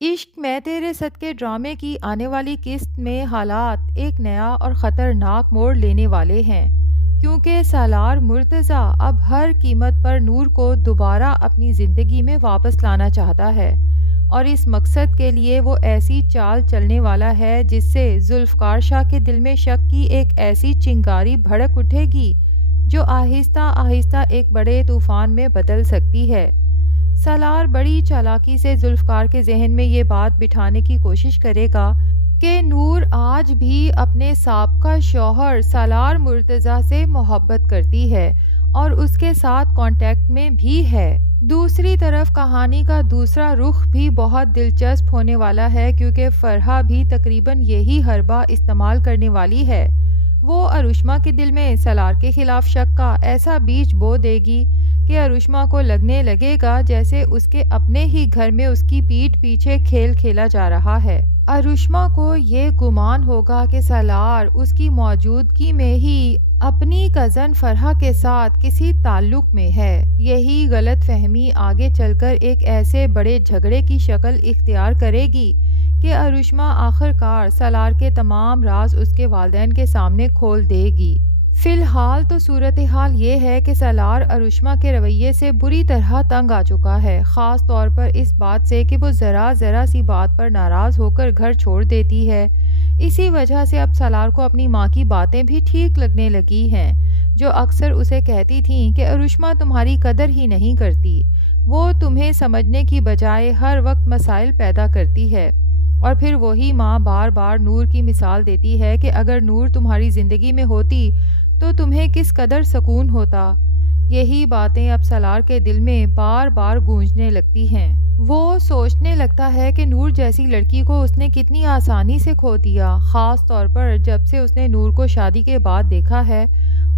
عشق میں تیرے صدقے ڈرامے کی آنے والی قسط میں حالات ایک نیا اور خطرناک موڑ لینے والے ہیں، کیونکہ سالار مرتضیٰ اب ہر قیمت پر نور کو دوبارہ اپنی زندگی میں واپس لانا چاہتا ہے، اور اس مقصد کے لیے وہ ایسی چال چلنے والا ہے جس سے ذوالفقار شاہ کے دل میں شک کی ایک ایسی چنگاری بھڑک اٹھے گی جو آہستہ آہستہ ایک بڑے طوفان میں بدل سکتی ہے۔ سالار بڑی چالاکی سے ذوالفقار کے ذہن میں یہ بات بٹھانے کی کوشش کرے گا کہ نور آج بھی اپنے سابقہ شوہر سالار مرتضیٰ سے محبت کرتی ہے اور اس کے ساتھ کانٹیکٹ میں بھی ہے۔ دوسری طرف کہانی کا دوسرا رخ بھی بہت دلچسپ ہونے والا ہے، کیونکہ فرحہ بھی تقریباً یہی حربہ استعمال کرنے والی ہے۔ وہ اروشما کے دل میں سالار کے خلاف شک کا ایسا بیج بو دے گی کہ اروشما کو لگنے لگے گا جیسے اس کے اپنے ہی گھر میں اس کی پیٹھ پیچھے کھیل کھیلا جا رہا ہے۔ اروشما کو یہ گمان ہوگا کہ سالار اس کی موجودگی میں ہی اپنی کزن فرحہ کے ساتھ کسی تعلق میں ہے۔ یہی غلط فہمی آگے چل کر ایک ایسے بڑے جھگڑے کی شکل اختیار کرے گی کہ اروشما آخر کار سالار کے تمام راز اس کے والدین کے سامنے کھول دے گی۔ فی الحال تو صورتحال یہ ہے کہ سالار اروشما کے رویے سے بری طرح تنگ آ چکا ہے، خاص طور پر اس بات سے کہ وہ ذرا سی بات پر ناراض ہو کر گھر چھوڑ دیتی ہے۔ اسی وجہ سے اب سالار کو اپنی ماں کی باتیں بھی ٹھیک لگنے لگی ہیں، جو اکثر اسے کہتی تھیں کہ اروشما تمہاری قدر ہی نہیں کرتی، وہ تمہیں سمجھنے کی بجائے ہر وقت مسائل پیدا کرتی ہے۔ اور پھر وہی ماں بار بار نور کی مثال دیتی ہے کہ اگر نور تمہاری زندگی میں ہوتی تو تمہیں کس قدر سکون ہوتا۔ یہی باتیں اب سالار کے دل میں بار بار گونجنے لگتی ہیں۔ وہ سوچنے لگتا ہے کہ نور جیسی لڑکی کو اس نے کتنی آسانی سے کھو دیا، خاص طور پر جب سے اس نے نور کو شادی کے بعد دیکھا ہے۔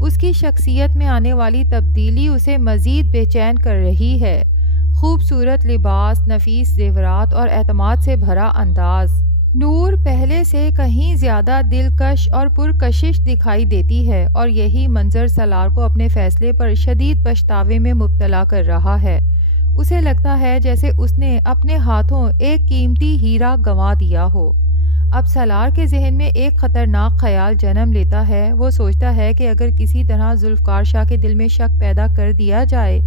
اس کی شخصیت میں آنے والی تبدیلی اسے مزید بے چین کر رہی ہے۔ خوبصورت لباس، نفیس زیورات اور اعتماد سے بھرا انداز۔ نور پہلے سے کہیں زیادہ دلکش اور پرکشش دکھائی دیتی ہے، اور یہی منظر سالار کو اپنے فیصلے پر شدید پچھتاوے میں مبتلا کر رہا ہے۔ اسے لگتا ہے جیسے اس نے اپنے ہاتھوں ایک قیمتی ہیرا گنوا دیا ہو۔ اب سالار کے ذہن میں ایک خطرناک خیال جنم لیتا ہے۔ وہ سوچتا ہے کہ اگر کسی طرح ذوالفقار شاہ کے دل میں شک پیدا کر دیا جائے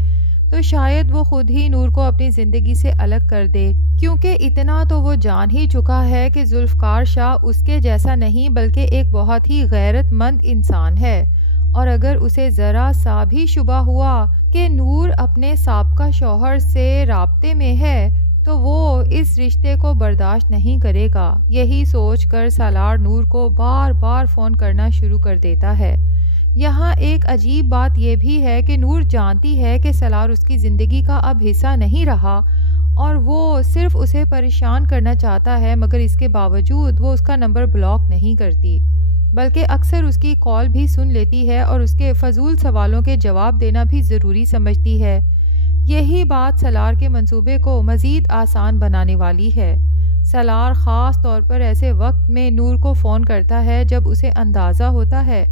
تو شاید وہ خود ہی نور کو اپنی زندگی سے الگ کر دے، کیونکہ اتنا تو وہ جان ہی چکا ہے کہ ذوالفقار شاہ اس کے جیسا نہیں بلکہ ایک بہت ہی غیرت مند انسان ہے، اور اگر اسے ذرا سا بھی شبہ ہوا کہ نور اپنے سابقہ شوہر سے رابطے میں ہے تو وہ اس رشتے کو برداشت نہیں کرے گا۔ یہی سوچ کر سالار نور کو بار بار فون کرنا شروع کر دیتا ہے۔ یہاں ایک عجیب بات یہ بھی ہے کہ نور جانتی ہے کہ سالار اس کی زندگی کا اب حصہ نہیں رہا اور وہ صرف اسے پریشان کرنا چاہتا ہے، مگر اس کے باوجود وہ اس کا نمبر بلاک نہیں کرتی، بلکہ اکثر اس کی کال بھی سن لیتی ہے اور اس کے فضول سوالوں کے جواب دینا بھی ضروری سمجھتی ہے۔ یہی بات سالار کے منصوبے کو مزید آسان بنانے والی ہے۔ سالار خاص طور پر ایسے وقت میں نور کو فون کرتا ہے جب اسے اندازہ ہوتا ہے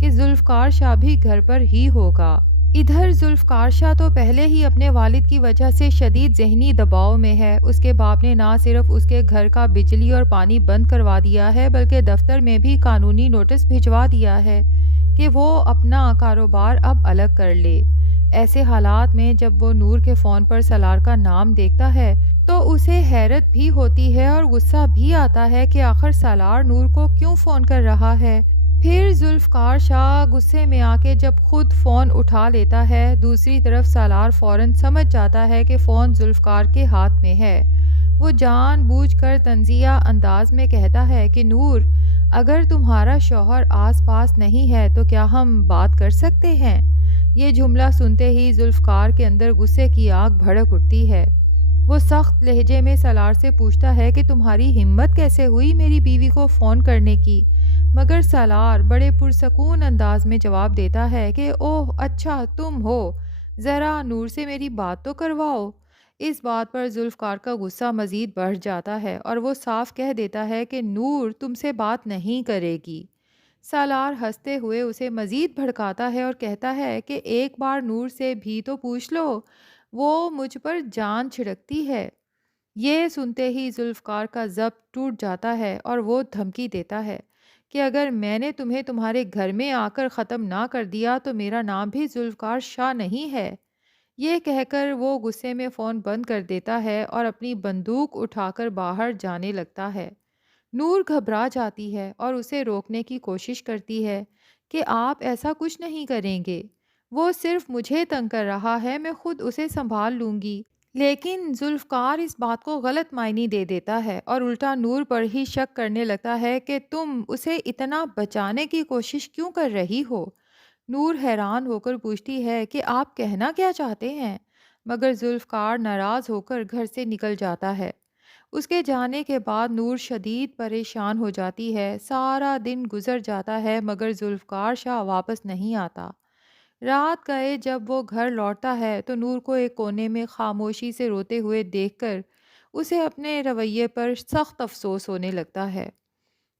کہ ذوالفقار شاہ بھی گھر پر ہی ہوگا۔ ادھر ذوالفقار شاہ تو پہلے ہی اپنے والد کی وجہ سے شدید ذہنی دباؤ میں ہے۔ اس کے باپ نے نہ صرف اس کے گھر کا بجلی اور پانی بند کروا دیا ہے بلکہ دفتر میں بھی قانونی نوٹس بھجوا دیا ہے کہ وہ اپنا کاروبار اب الگ کر لے۔ ایسے حالات میں جب وہ نور کے فون پر سالار کا نام دیکھتا ہے تو اسے حیرت بھی ہوتی ہے اور غصہ بھی آتا ہے کہ آخر سالار نور کو کیوں فون کر رہا ہے۔ پھر ذوالفقار شاہ غصے میں آ کے جب خود فون اٹھا لیتا ہے، دوسری طرف سالار فوراً سمجھ جاتا ہے کہ فون ذوالفقار کے ہاتھ میں ہے۔ وہ جان بوجھ کر طنزیہ انداز میں کہتا ہے کہ نور، اگر تمہارا شوہر آس پاس نہیں ہے تو کیا ہم بات کر سکتے ہیں؟ یہ جملہ سنتے ہی ذوالفقار کے اندر غصے کی آگ بھڑک اٹھتی ہے۔ وہ سخت لہجے میں سالار سے پوچھتا ہے کہ تمہاری ہمت کیسے ہوئی میری بیوی کو فون کرنے کی؟ مگر سالار بڑے پرسکون انداز میں جواب دیتا ہے کہ اوہ اچھا تم ہو، ذرا نور سے میری بات تو کرواؤ۔ اس بات پر ذوالفقار کا غصہ مزید بڑھ جاتا ہے اور وہ صاف کہہ دیتا ہے کہ نور تم سے بات نہیں کرے گی۔ سالار ہنستے ہوئے اسے مزید بھڑکاتا ہے اور کہتا ہے کہ ایک بار نور سے بھی تو پوچھ لو، وہ مجھ پر جان چھڑکتی ہے۔ یہ سنتے ہی ذوالفقار کا ضبط ٹوٹ جاتا ہے اور وہ دھمکی دیتا ہے کہ اگر میں نے تمہیں تمہارے گھر میں آ کر ختم نہ کر دیا تو میرا نام بھی ذوالفقار شاہ نہیں ہے۔ یہ کہہ کر وہ غصے میں فون بند کر دیتا ہے اور اپنی بندوق اٹھا کر باہر جانے لگتا ہے۔ نور گھبرا جاتی ہے اور اسے روکنے کی کوشش کرتی ہے کہ آپ ایسا کچھ نہیں کریں گے، وہ صرف مجھے تنگ کر رہا ہے، میں خود اسے سنبھال لوں گی۔ لیکن ذوالفقار اس بات کو غلط معنی دے دیتا ہے اور الٹا نور پر ہی شک کرنے لگتا ہے کہ تم اسے اتنا بچانے کی کوشش کیوں کر رہی ہو؟ نور حیران ہو کر پوچھتی ہے کہ آپ کہنا کیا چاہتے ہیں؟ مگر ذوالفقار ناراض ہو کر گھر سے نکل جاتا ہے۔ اس کے جانے کے بعد نور شدید پریشان ہو جاتی ہے، سارا دن گزر جاتا ہے مگر ذوالفقار شاہ واپس نہیں آتا۔ رات گئے جب وہ گھر لوٹتا ہے تو نور کو ایک کونے میں خاموشی سے روتے ہوئے دیکھ کر اسے اپنے رویے پر سخت افسوس ہونے لگتا ہے۔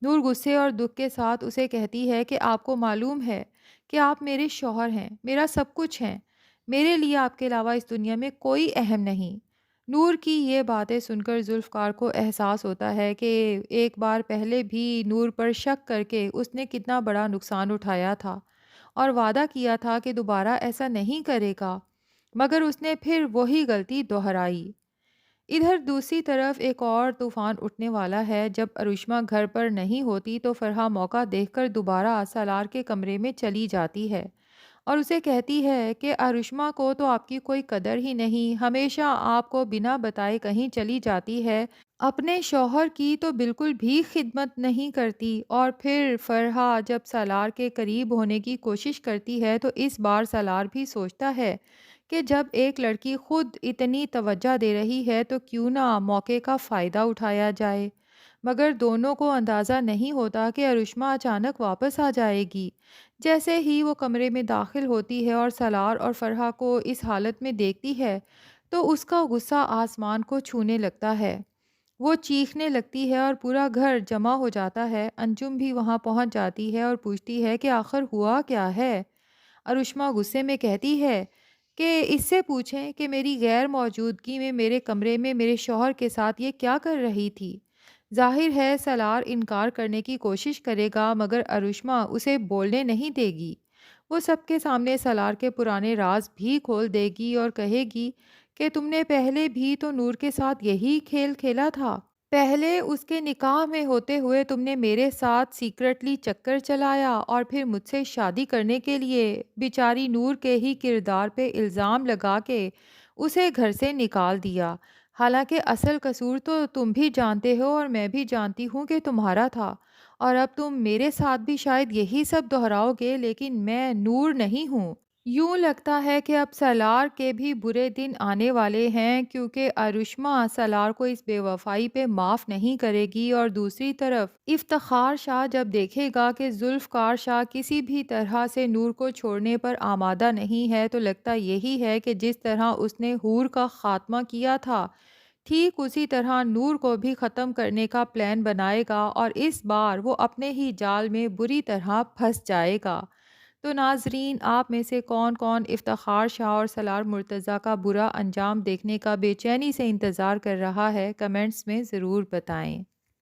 نور غصے اور دکھ کے ساتھ اسے کہتی ہے کہ آپ کو معلوم ہے کہ آپ میرے شوہر ہیں، میرا سب کچھ ہیں، میرے لیے آپ کے علاوہ اس دنیا میں کوئی اہم نہیں۔ نور کی یہ باتیں سن کر ذوالفقار کو احساس ہوتا ہے کہ ایک بار پہلے بھی نور پر شک کر کے اس نے کتنا بڑا نقصان اٹھایا تھا اور وعدہ کیا تھا کہ دوبارہ ایسا نہیں کرے گا، مگر اس نے پھر وہی غلطی دہرائی۔ ادھر دوسری طرف ایک اور طوفان اٹھنے والا ہے۔ جب ارشما گھر پر نہیں ہوتی تو فرحہ موقع دیکھ کر دوبارہ سالار کے کمرے میں چلی جاتی ہے اور اسے کہتی ہے کہ ارشما کو تو آپ کی کوئی قدر ہی نہیں، ہمیشہ آپ کو بنا بتائے کہیں چلی جاتی ہے، اپنے شوہر کی تو بالکل بھی خدمت نہیں کرتی۔ اور پھر فرحہ جب سالار کے قریب ہونے کی کوشش کرتی ہے تو اس بار سالار بھی سوچتا ہے کہ جب ایک لڑکی خود اتنی توجہ دے رہی ہے تو کیوں نہ موقع کا فائدہ اٹھایا جائے، مگر دونوں کو اندازہ نہیں ہوتا کہ ارشما اچانک واپس آ جائے گی۔ جیسے ہی وہ کمرے میں داخل ہوتی ہے اور سالار اور فرحہ کو اس حالت میں دیکھتی ہے تو اس کا غصہ آسمان کو چھونے لگتا ہے۔ وہ چیخنے لگتی ہے اور پورا گھر جمع ہو جاتا ہے۔ انجم بھی وہاں پہنچ جاتی ہے اور پوچھتی ہے کہ آخر ہوا کیا ہے؟ ارشما غصے میں کہتی ہے کہ اس سے پوچھیں کہ میری غیر موجودگی میں میرے کمرے میں میرے شوہر کے ساتھ یہ کیا کر رہی تھی۔ ظاہر ہے سالار انکار کرنے کی کوشش کرے گا مگر ارشما اسے بولنے نہیں دے گی۔ وہ سب کے سامنے سالار کے پرانے راز بھی کھول دے گی اور کہے گی کہ تم نے پہلے بھی تو نور کے ساتھ یہی کھیل کھیلا تھا۔ پہلے اس کے نکاح میں ہوتے ہوئے تم نے میرے ساتھ سیکرٹلی چکر چلایا اور پھر مجھ سے شادی کرنے کے لیے بیچاری نور کے ہی کردار پہ الزام لگا کے اسے گھر سے نکال دیا۔ حالانکہ اصل قصور تو تم بھی جانتے ہو اور میں بھی جانتی ہوں کہ تمہارا تھا، اور اب تم میرے ساتھ بھی شاید یہی سب دہراؤ گے، لیکن میں نور نہیں ہوں۔ یوں لگتا ہے کہ اب سالار کے بھی برے دن آنے والے ہیں، کیونکہ ارشما سالار کو اس بے وفائی پہ معاف نہیں کرے گی، اور دوسری طرف افتخار شاہ جب دیکھے گا کہ ذوالفقار شاہ کسی بھی طرح سے نور کو چھوڑنے پر آمادہ نہیں ہے تو لگتا یہی ہے کہ جس طرح اس نے حور کا خاتمہ کیا تھا ٹھیک اسی طرح نور کو بھی ختم کرنے کا پلان بنائے گا، اور اس بار وہ اپنے ہی جال میں بری طرح پھنس جائے گا۔ تو ناظرین، آپ میں سے کون کون افتخار شاہ اور سالار مرتضیٰ کا برا انجام دیکھنے کا بے چینی سے انتظار کر رہا ہے؟ کمنٹس میں ضرور بتائیں۔